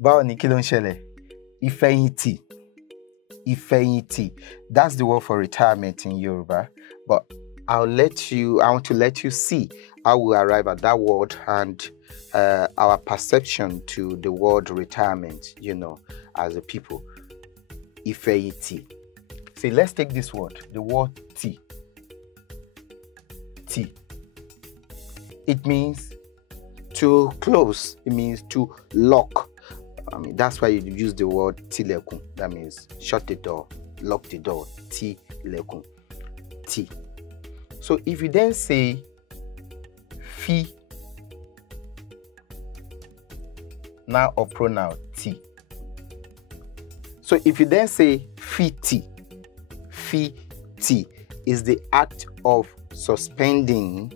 Báwo ni kí ló ń ṣẹlẹ̀? Ìfẹ̀yìntì. Ìfẹ̀yìntì. That's the word for retirement in Yorùbá. But I want to let you see how we arrive at that word and our perception to the word retirement, as a people. Ìfẹ̀yìntì. See, let's take this word, the word T. T. It means to close. It means to lock. That's why you use the word tilekun. That means shut the door, lock the door. Tilekun. T. So if you then say fi, now or pronoun T. So if you then say fi T is the act of suspending,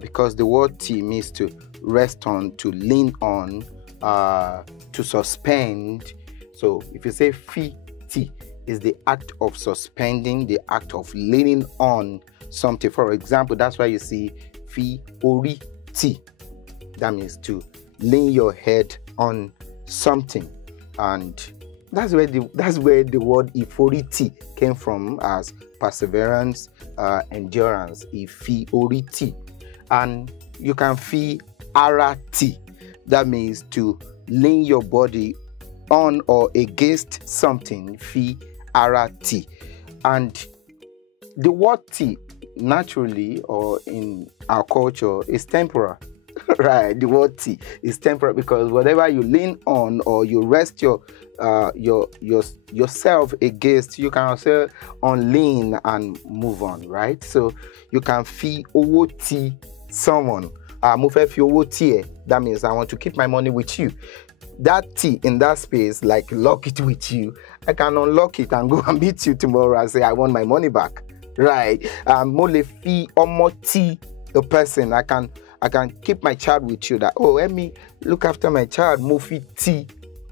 because the word T means to rest on, to lean on, to suspend. So if you say fi T is the act of suspending, the act of leaning on something. For example, that's why you see fi ori T. That means to lean your head on something, and that's where the word iforiti came from, as perseverance, endurance. Ifioriti. And you can fi arati. That means to lean your body on or against something. Fi arati. And the word T, naturally, or in our culture, is temporal. Right, the word T is temporal because whatever you lean on or you rest yourself against, you can also unlean and move on, right? So you can feel owo T someone. That means I want to keep my money with you. That T in that space, like lock it with you. I can unlock it and go and meet you tomorrow and say I want my money back. Right? Mole fi omo T the person. I can keep my child with you. That, let me look after my child. Mofi T.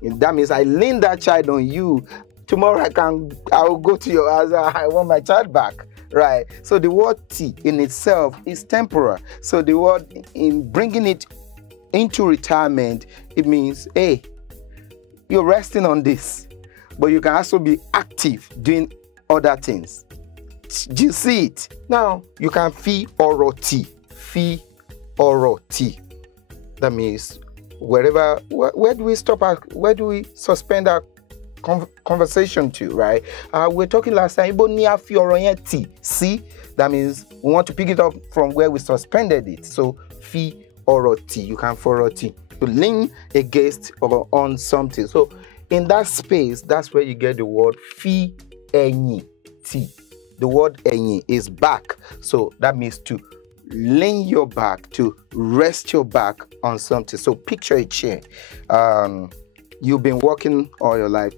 That means I lean that child on you. Tomorrow I will go to your house. I want my child back. Right. So the word T in itself is temporal. So the word, in bringing it into retirement, it means, hey, you're resting on this, but you can also be active doing other things. Do you see it? Now you can fi oro T. Fi oro T. That means where do we stop where do we suspend our conversation to, right? We're talking last time, T. See? That means we want to pick it up from where we suspended it. So fi oro T. You can foro T. To lean against or on something. So in that space, that's where you get the word fi enyi T. The word enyi is back. So that means to lean your back, to rest your back on something. So picture a chair. You've been walking all your life,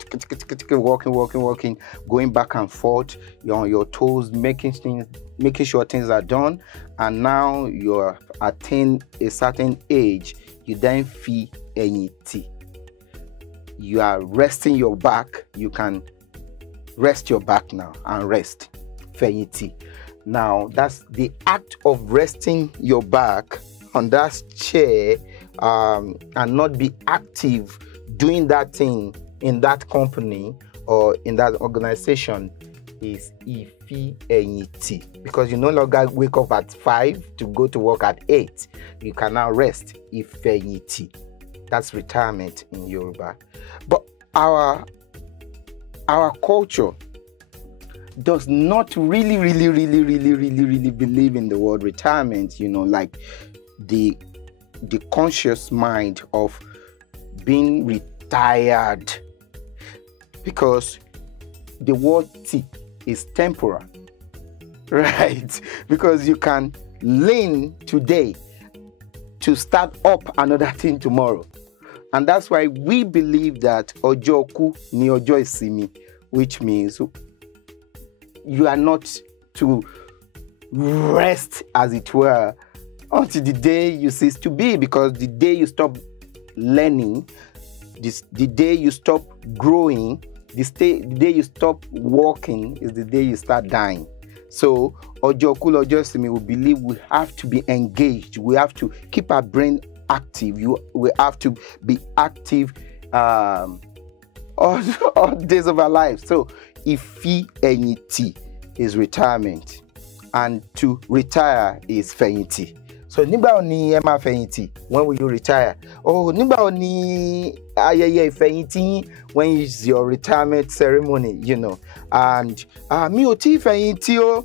walking, going back and forth. You're on your toes, making sure things are done. And now you're attained a certain age. You then feel anything. You are resting your back. You can rest your back now and rest. Feyiti. Now, that's the act of resting your back on that chair and not be active doing that thing in that company or in that organization is ifi enyiti. Because you no longer wake up at 5 to go to work at 8. You can now rest. Ifi enyiti. That's retirement in Yoruba. But our culture does not really believe in the word retirement, like the conscious mind of being retired, because the word T is temporal, right? Because you can lean today to start up another thing tomorrow. And that's why we believe that Ojoku ni Ojo Isimi, which means you are not to rest, as it were, until the day you cease to be, because the day you stop learning, the day you stop growing, the day you stop walking is the day you start dying. So Ojoku Ojo Isimi, we believe we have to be engaged. We have to keep our brain active. We have to be active all days of our lives. So ìfẹ̀yìntì is retirement, and to retire is fẹ̀yìntì. So nígbà wo ni ẹ máa fẹ̀yìntì? When will you retire? Oh, nígbà wo ni ayẹyẹ ìfẹ̀yìntì yín? When is your retirement ceremony? You know, and mi ò tí fẹ̀yìntì o.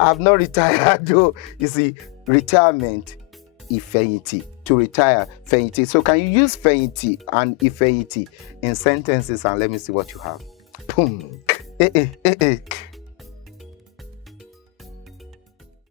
I've not retired though. You see, retirement, ìfẹ̀yìntì. To retire, fẹ̀yìntì. So can you use fẹ̀yìntì and ìfẹ̀yìntì in sentences, and let me see what you have. Boom.